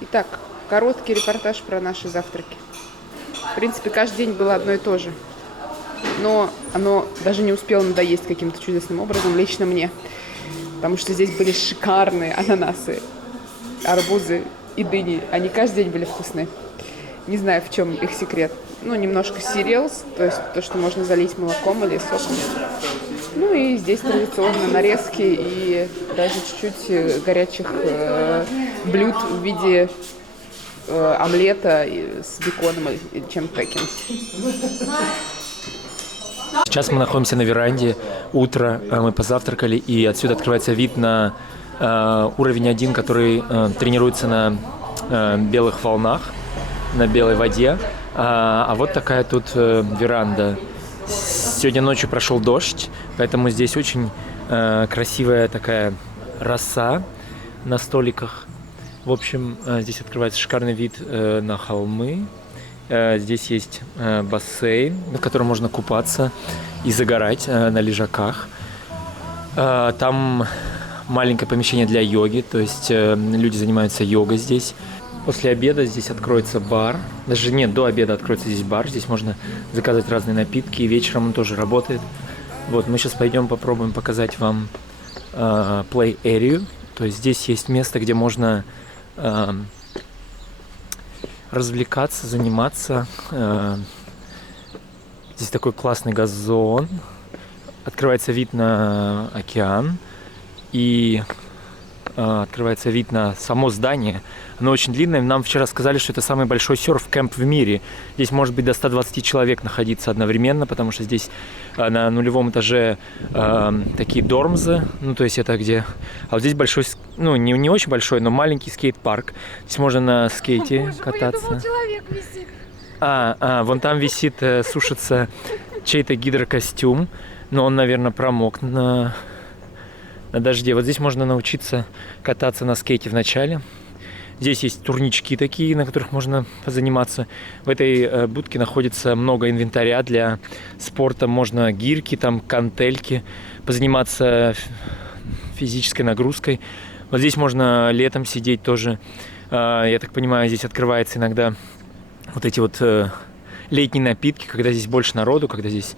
Итак, короткий репортаж про наши завтраки. В принципе, каждый день было одно и то же. Но оно даже не успело надоесть каким-то чудесным образом лично мне. Потому что здесь были шикарные ананасы, арбузы и дыни. Они каждый день были вкусные. Не знаю, в чем их секрет. Ну, немножко cereals, то есть то, что можно залить молоком или соком. Ну и здесь традиционно нарезки и даже чуть-чуть горячих блюд в виде омлета с беконом или чем-то таким. Сейчас мы находимся на веранде, утро, мы позавтракали, и отсюда открывается вид на уровень 1, который тренируется на белых волнах, на белой воде. А вот такая тут веранда. Сегодня ночью прошел дождь, поэтому здесь очень красивая такая роса на столиках. В общем, здесь открывается шикарный вид на холмы. Здесь есть бассейн, в котором можно купаться и загорать на лежаках. Там маленькое помещение для йоги, то есть люди занимаются йогой здесь. После обеда здесь откроется бар. Даже нет, до обеда откроется здесь бар. Здесь можно заказать разные напитки. И вечером он тоже работает. Вот, мы сейчас пойдем попробуем показать вам play area. То есть здесь есть место, где можно развлекаться, заниматься. Здесь такой классный газон. Открывается вид на океан. И открывается вид на само здание. Оно очень длинное. Нам вчера сказали, что это самый большой серф-кэмп в мире. Здесь может быть до 120 человек находиться одновременно, потому что здесь на нулевом этаже такие дормзы. Ну, то есть это где... А вот здесь большой, ну, не очень большой, но маленький скейт-парк. Здесь можно на скейте кататься. Я думал, человек висит. Вон там висит, сушится чей-то гидрокостюм. Но он, наверное, промок на дожде. Вот здесь можно научиться кататься на скейте вначале. Здесь есть турнички такие, на которых можно позаниматься. В этой будке находится много инвентаря для спорта. Можно гирьки, там, кантельки, позаниматься физической нагрузкой. Вот здесь можно летом сидеть тоже. Я так понимаю, здесь открывается иногда вот эти вот летние напитки, когда здесь больше народу, когда здесь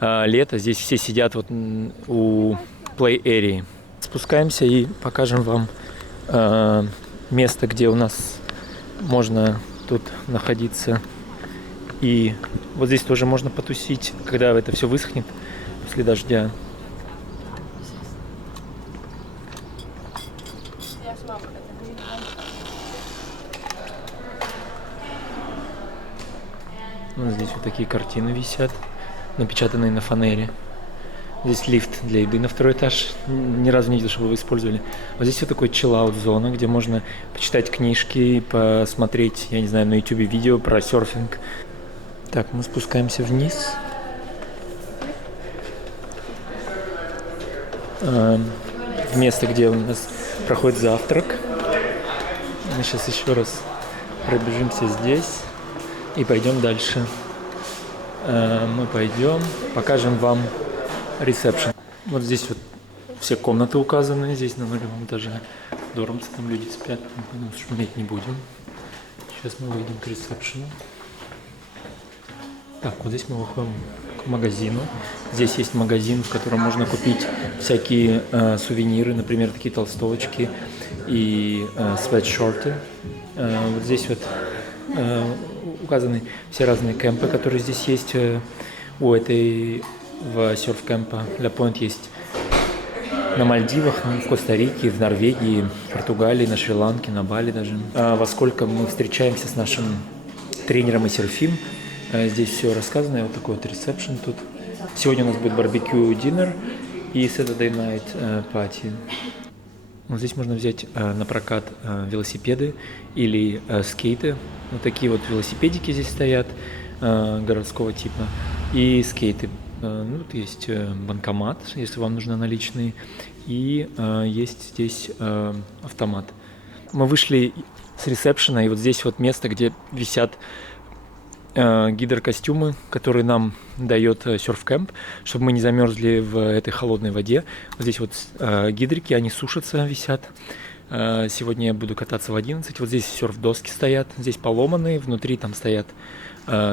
лето. Здесь все сидят вот у play area. Спускаемся и покажем вам место, где у нас можно тут находиться. И вот здесь тоже можно потусить, когда это все высохнет после дождя. Вот здесь вот такие картины висят, напечатанные на фанере. Здесь лифт для еды на второй этаж. Ни разу не видел, чтобы вы использовали. Вот здесь вот такой чиллаут зона, где можно почитать книжки, посмотреть, я не знаю, на YouTube видео про серфинг. Так, мы спускаемся вниз. В место, где у нас проходит завтрак. Мы сейчас еще раз пробежимся здесь и пойдем дальше. Мы пойдем, покажем вам ресепшн. Вот здесь вот все комнаты указаны, здесь на нулевом этаже. Дормс, там люди спят, мы шуметь не будем. Сейчас мы выйдем к ресепшену. Так, вот здесь мы выходим к магазину. Здесь есть магазин, в котором можно купить всякие сувениры, например, такие толстовочки и свитшорты. Вот здесь вот указаны все разные кемпы, которые здесь есть у этой в серф-кэмпа. La Point есть на Мальдивах, в Коста-Рике, в Норвегии, в Португалии, на Шри-Ланке, на Бали даже. Во сколько мы встречаемся с нашим тренером и серфим. Здесь все рассказано. Вот такой вот ресепшн тут. Сегодня у нас будет барбекю динер и Saturday Night Party. Вот здесь можно взять на прокат велосипеды или скейты. Вот такие вот велосипедики здесь стоят городского типа и скейты. Ну, тут есть банкомат, если вам нужны наличные, и есть здесь автомат. Мы вышли с ресепшена, и вот здесь вот место, где висят гидрокостюмы, которые нам дает серф-кэмп, чтобы мы не замерзли в этой холодной воде. Вот здесь вот гидрики, они сушатся, висят. Сегодня я буду кататься в 11. Вот здесь серф-доски стоят, здесь поломанные, внутри там стоят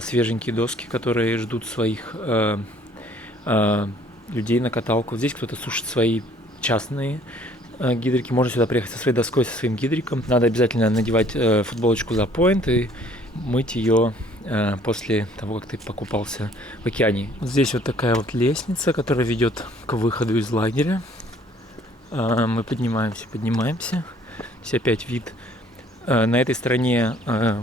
свеженькие доски, которые ждут своих людей на каталку. Здесь кто-то сушит свои частные гидрики. Можно сюда приехать со своей доской, со своим гидриком. Надо обязательно надевать футболочку за поинт и мыть ее после того, как ты покупался в океане. Вот здесь вот такая вот лестница, которая ведет к выходу из лагеря. Мы поднимаемся. Здесь опять вид. На этой стороне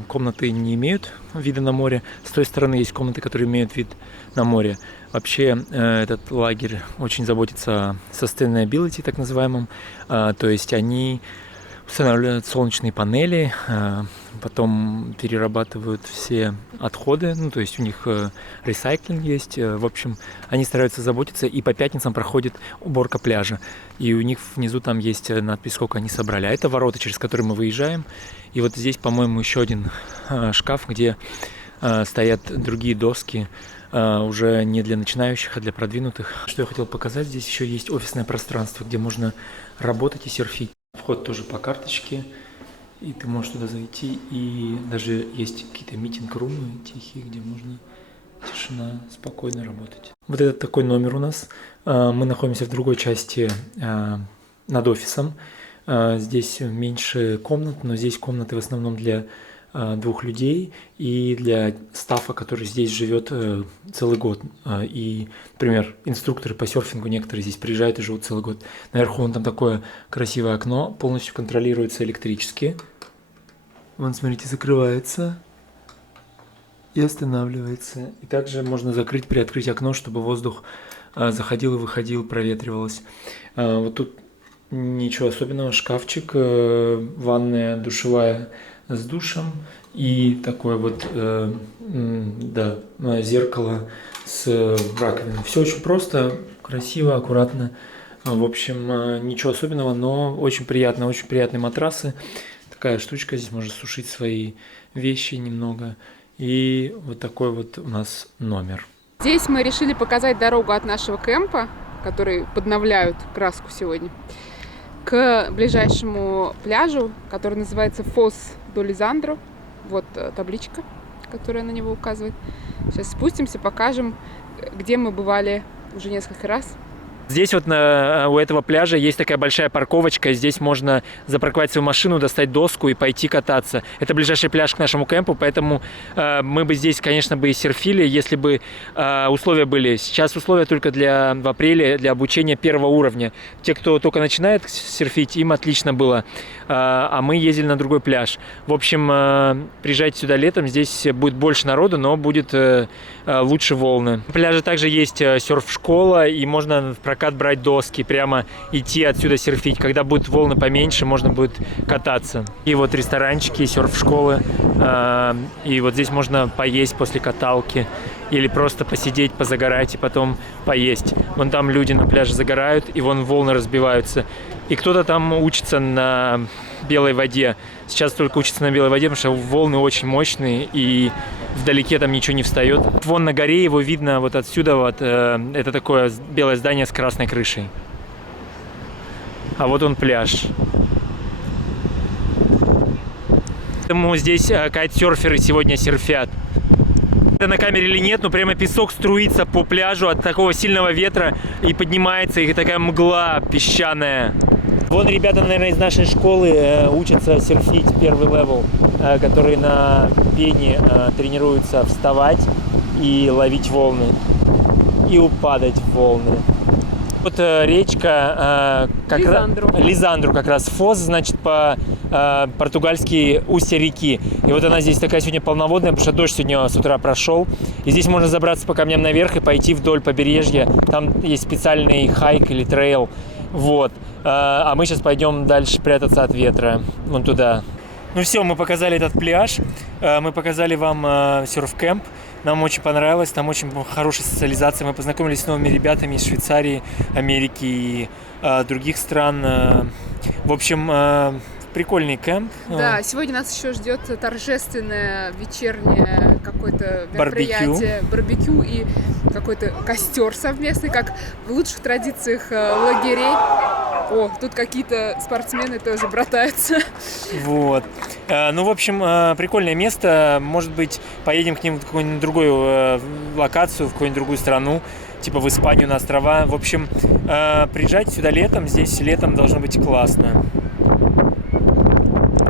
комнаты не имеют вида на море. С той стороны есть комнаты, которые имеют вид на море. Вообще этот лагерь очень заботится о sustainability, так называемом. То есть они устанавливают солнечные панели, потом перерабатывают все отходы, ну то есть у них ресайклинг есть, в общем, они стараются заботиться, и по пятницам проходит уборка пляжа, и у них внизу там есть надпись, сколько они собрали, а это ворота, через которые мы выезжаем, и вот здесь, по-моему, еще один шкаф, где стоят другие доски, уже не для начинающих, а для продвинутых. Что я хотел показать, здесь еще есть офисное пространство, где можно работать и серфить. Вход тоже по карточке, и ты можешь туда зайти, и даже есть какие-то митинг-румы тихие, где можно тишина, спокойно работать. Вот этот такой номер у нас. Мы находимся в другой части над офисом. Здесь меньше комнат, но здесь комнаты в основном для 2 людей и для стаффа, который здесь живет целый год. И, например, инструкторы по серфингу некоторые здесь приезжают и живут целый год. Наверху вон там такое красивое окно, полностью контролируется электрически. Вон, смотрите, закрывается и останавливается. И также можно закрыть, приоткрыть окно, чтобы воздух заходил и выходил, проветривалось. Вот тут ничего особенного, шкафчик, ванная, душевая с душем и такое вот зеркало с раковиной. Все очень просто, красиво, аккуратно. В общем, ничего особенного, но очень приятно, очень приятные матрасы. Такая штучка, здесь можно сушить свои вещи немного. И вот такой вот у нас номер. Здесь мы решили показать дорогу от нашего кемпа, который подновляют краску сегодня, к ближайшему пляжу, который называется Фос до Лизандро. Вот табличка, которая на него указывает. Сейчас спустимся, покажем, где мы бывали уже несколько раз. Здесь вот у этого пляжа есть такая большая парковочка. Здесь можно запарковать свою машину, достать доску и пойти кататься. Это ближайший пляж к нашему кемпу, поэтому мы бы здесь, конечно, бы и серфили, если бы условия были. Сейчас условия только в апреле для обучения 1-го уровня. Те, кто только начинает серфить, им отлично было. А мы ездили на другой пляж. В общем, приезжайте сюда летом, здесь будет больше народу, но будет лучше волны. На пляже также есть серф-школа, и можно в прокат брать доски, прямо идти отсюда серфить. Когда будут волны поменьше, можно будет кататься. И вот ресторанчики, серф-школы. И вот здесь можно поесть после каталки. Или просто посидеть, позагорать и потом поесть. Вон там люди на пляже загорают, и вон волны разбиваются. И кто-то там учится на белой воде. Сейчас только учится на белой воде, потому что волны очень мощные, и вдалеке там ничего не встает. Вон на горе его видно вот отсюда. Вот, это такое белое здание с красной крышей. А вот он пляж. Поэтому здесь кайтсерферы сегодня серфят. На камере или нет, но прямо песок струится по пляжу от такого сильного ветра и поднимается, и такая мгла песчаная. Вон ребята, наверное, из нашей школы учатся серфить 1-й левел, которые на пене тренируются вставать и ловить волны, и упадать в волны. Вот речка Лизандру как раз. Фос, значит, по-португальски устье реки. И вот она здесь такая сегодня полноводная, потому что дождь сегодня с утра прошел. И здесь можно забраться по камням наверх и пойти вдоль побережья. Там есть специальный хайк или трейл. Вот. А мы сейчас пойдем дальше прятаться от ветра. Вон туда. Ну все, мы показали этот пляж. Мы показали вам серф-кэмп. Нам очень понравилось, там очень хорошая социализация. Мы познакомились с новыми ребятами из Швейцарии, Америки и других стран. В общем, прикольный кемп. Да, сегодня нас еще ждет торжественное вечернее какое-то мероприятие, барбекю и какой-то костер совместный, как в лучших традициях лагерей. О, тут какие-то спортсмены тоже братаются. Вот. Ну, в общем, прикольное место. Может быть, поедем к ним в какую-нибудь другую локацию, в какую-нибудь другую страну, типа в Испанию, на острова. В общем, приезжайте сюда летом. Здесь летом должно быть классно.